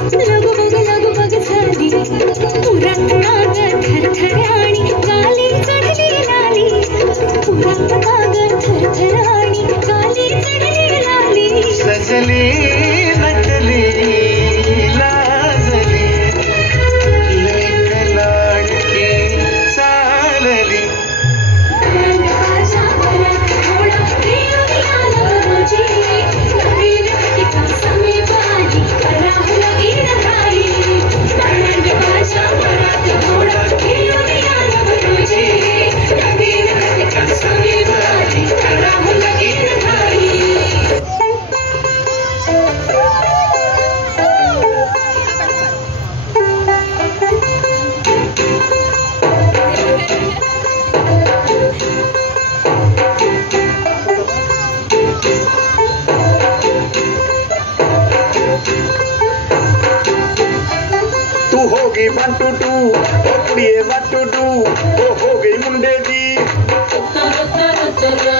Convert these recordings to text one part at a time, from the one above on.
लगू बग झाली पुरात काग थरथराणी गाली चढली लाली पुरात काग थरथराणी गाली चढली लाली सजली नटली लाजली लेक लाडकी चालली तू हो गई 1 2 2 ओ कुड़िए what to do ओ हो गई मुंडे दी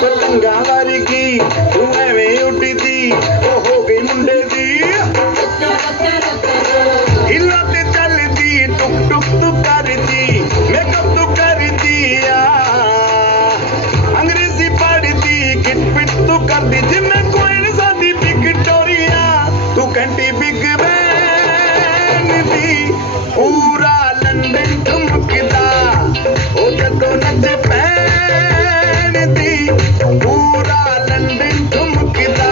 पतंगा वारगी तू एवें उड़ी दी ओ हो गई मुंडे दी हिला ते चलदी टुक टुक तू करदी मेकअप तू करदी अंग्रेजी पढ़दी किट पिट तू करदी जिन्ने कोई सादी विक्टोरिया तू घंटी बिग पूरा लंदन ठुमकदा ओ जदों नच पैंदी पूरा लंदन ठुमकदा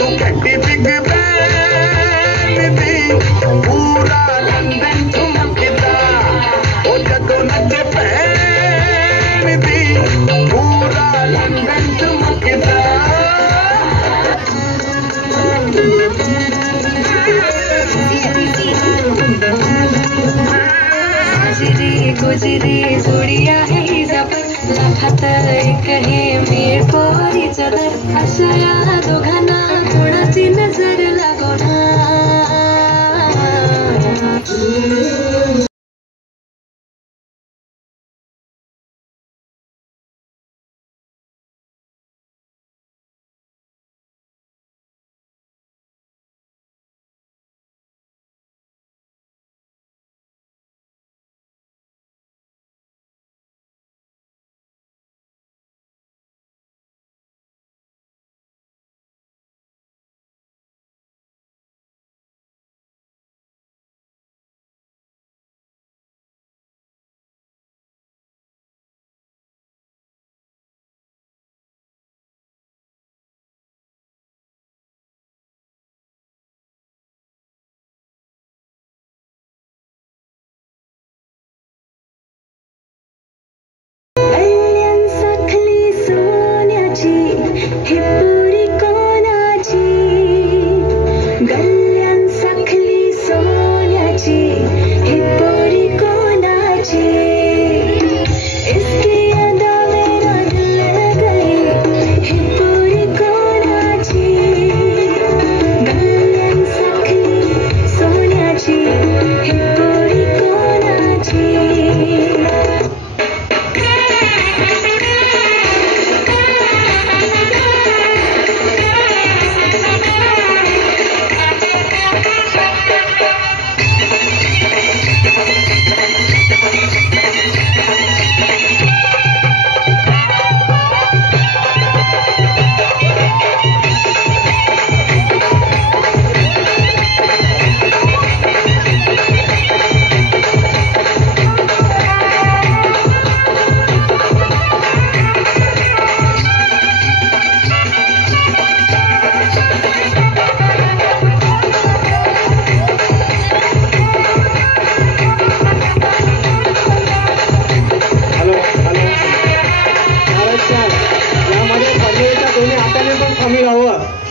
तू घंटी बिग बैंड दी पूरा लंदन ठुमकदा ओ जदों नच पैंदी पूरा लंदन ठुमकदा गुजरी जोडिया है जबर लाखात एक हे मेळ पोरी चदर अशा दोघांना कोणाची नजर लागोना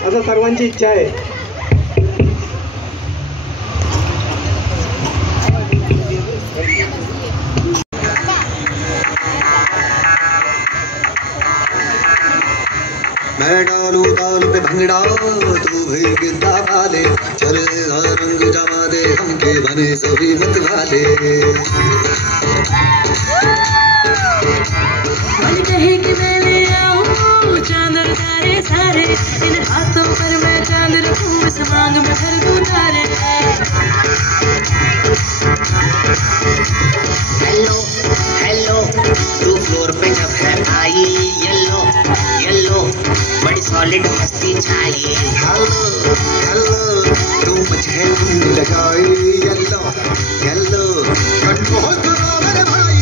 असं सर्वांची इच्छा आहे. मैं डालू ताल पे भंगड़ा तू भी गिद्दा वाले चले रंग जमा दे हमके बने सभी मत वाले कहे कि मैं ले आऊं रखूं चांद और तारे सारे, इन हाथों पर मैं चांद रखूं, इस मांग में भर दूं तारे। हेलो हेलो तू फ्लोर पे जब है आई, येलो येलो बड़ी सॉलिड मस्ती छाई। हेलो हेलो तू मुझे लगाई, येलो येलो बहुत मेरे भाई।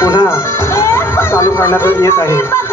पुन्हा चालू करण्यात येत आहे।